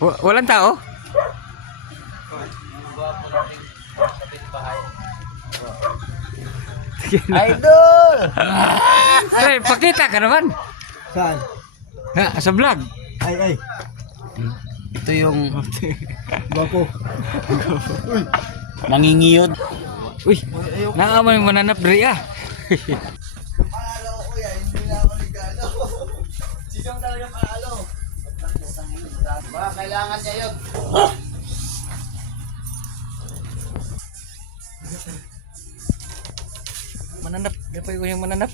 Walang tao? Idol! Ay, pakita ka naman. Saan? Ha, sa vlog. Ay. Ito yung bako. Nangingiyod. Uy, naaman yung mananap diri ah. Panalo ko kuya, hindi na ako nagano. Sino talaga panalo? Ba, kailangan niya yun. Mananap, dapat ko yung mananap.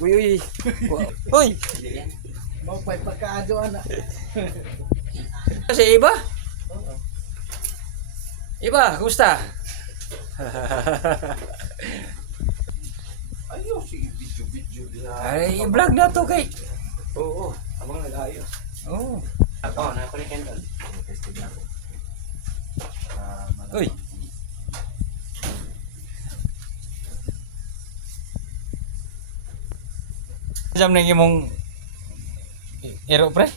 Uy, uy. Uy. Mapay pagkaado na. Si Iba? Iba, kumusta? Ayun, si video nila. Ay, i-vlog na to kay. Oo, abang nag-ayos. Oo. Ako, nakakulikin doon. Uy. Jam nang imong ero pre?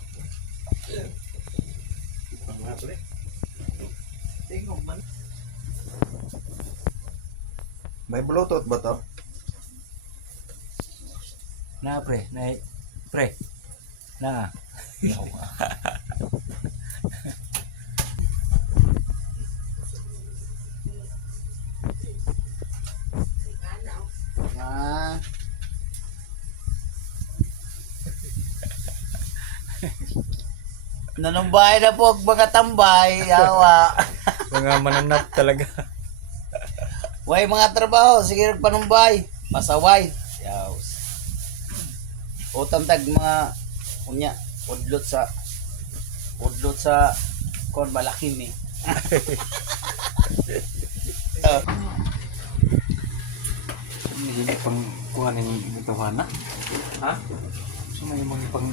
May Bluetooth ba to? Na pre, na pre. Na. Ah. Nanumbay na po ang mga tambay, yawa. Mga mananap talaga. Way mga trabaho, sige panumbay, pasaway. Yaws. Utang tag mga unya, udlot sa kon malaki ni. Hindi pang kuha ng tawana. Ha? So may mga pang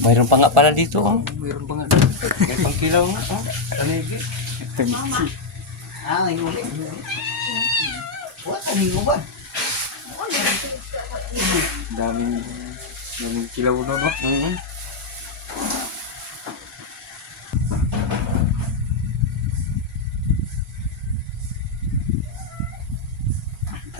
Mayroon pa nga pala dito, oh. mayroon pa nga. May pangkilaw nga, oh. Ano yun? Ah, may huli. What? Ano yung ba? Daming kilaw no. Mm-hmm.